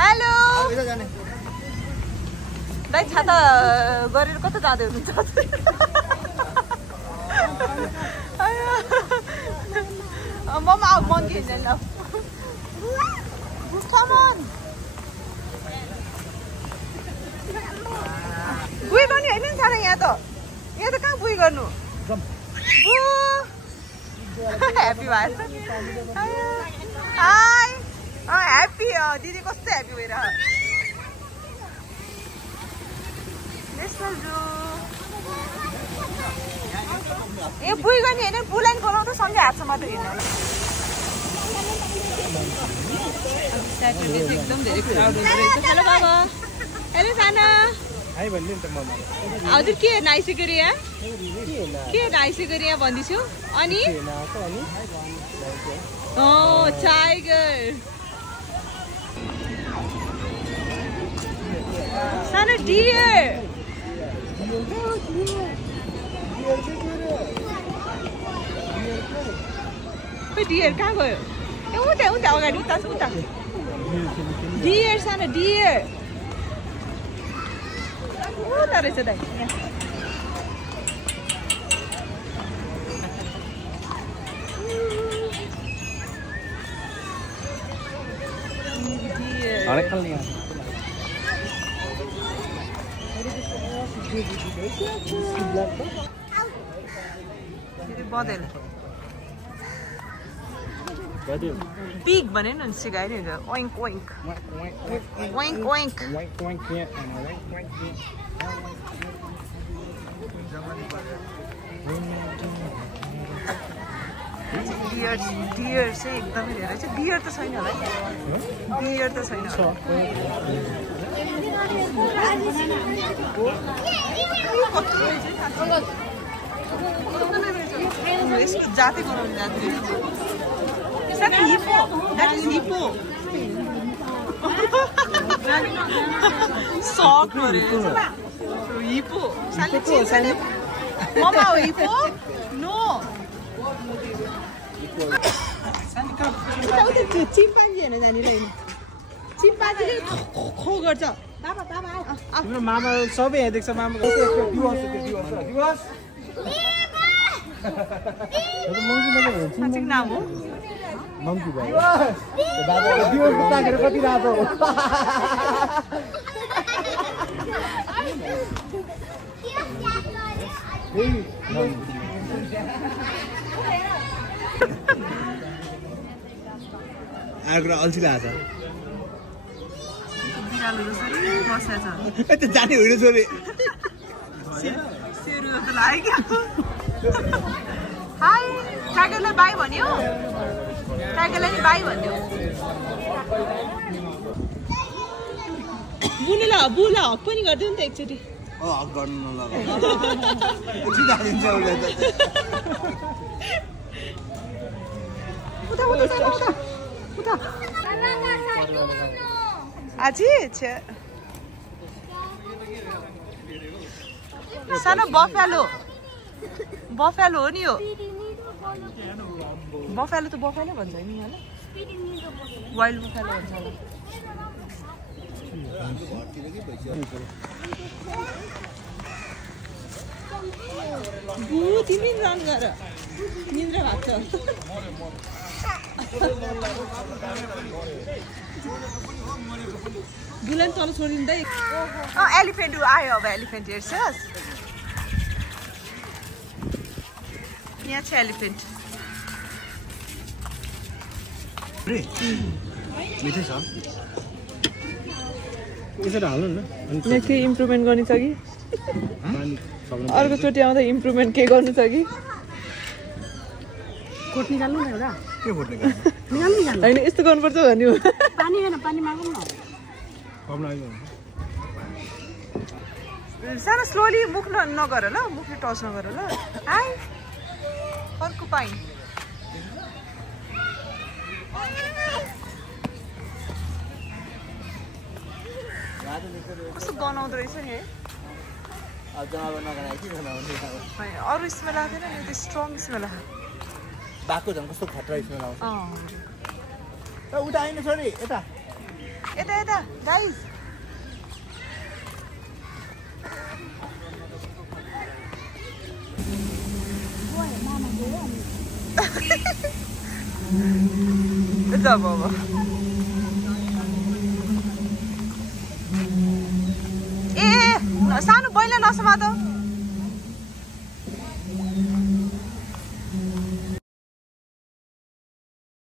Hello दाइ छाता गरेर कता जाँदै हुनुहुन्छ ममा आऊ मन्की हिँड्दैन Come on. बुई गर्ने होइन नि छाना यहाँ त कहाँ बुई गर्नु ह्याप्पी भयो हाई ह्याप्पी दिदी कस्तो ह्याप्पी भएर नेसनल जू ए बुई गर्ने होइन बुलाई बोलाउँदा सँगै हातमा मात्र हिँड्नु होला एकदम धेरै क्राउड हुँदो रहेछ हेलो बाबा हेलो साना हजुर के हेर्न आइसक्यो रे यहाँ के हेर्न आइसक्यो रे यहाँ भन्दैछु अनि टाइगर सानो डियर खोइ डियर कहाँ गयो उता अगाडि उता डियर सानो डियर उता रहेछ दाइ बदेल Pig भने नि सिकायो नि oink oink oink oink dear चाहिँ एकदमै धेरै छ बियर त छैन होला बियर त छैन यसको जाति बनाउनु जाति That's hippo. That is hippo. Soft for it. Hippo. Hippo. Mama, hippo? No. Chimpanzee है ना जानी रही. Chimpanzee खो गर्छ. बाबा. मामा सबै यहाँ देख्छ मामा. दिवस. साँच्चै नाम हो मङ्की भाइ दादा दिवस ताकेर कति रात हो आग्रा अल्छी लाग्छ बिरालो जसरी बसेछ त्यो जाने होइन छोरी सेरु त लाग्यो हाय टाइगरलाई बाई भन्यो टाइगरलाई नि बाई भन्यो बुला हक पनि गर्दियो नि त एकचोटि हक गर्नु नलगा जिता दिन्छ उले त उता आजी छे सानो बफेलो हो नि यो बफेलो त बफेलो भन्छ नि हैन वाइल्ड बफेलो भन्छ होला बु तिमी रन गर निन्द्रा भएको छ बुलन तल छोडिँदै एलिफेन्ट आयो अब एलिफेन्ट हेर्छस् यहाँ छ एलिफेन्ट मिठै छ यसरी हाल्नु न यहाँ के इम्प्रुभमेन्ट गर्नु छ कि अर्कोचोटि आउँदा इम्प्रुभमेन्ट के गर्नु छ कि कोट निकाल्नु न एउटा के फोट्ने निकाल्नु हैन यस्तो गर्नुपर्छ भन्नु पानी हैन पानी मागौँ न कम लाग्यो सानो स्लोली मुख नगर ल मुखले टच नगर ल हाय अर्को पाइन कस्तो गनाउँदो रहेछ नि है अरू स्मेल आउँदैन नि त्यो स्ट्रङ स्मेल बाको झन् कस्तो खतरा स्मेल आउँछ उता आइनु छोरी यता यता यता गाइस यता बाबा ए सानो बैला नसमा त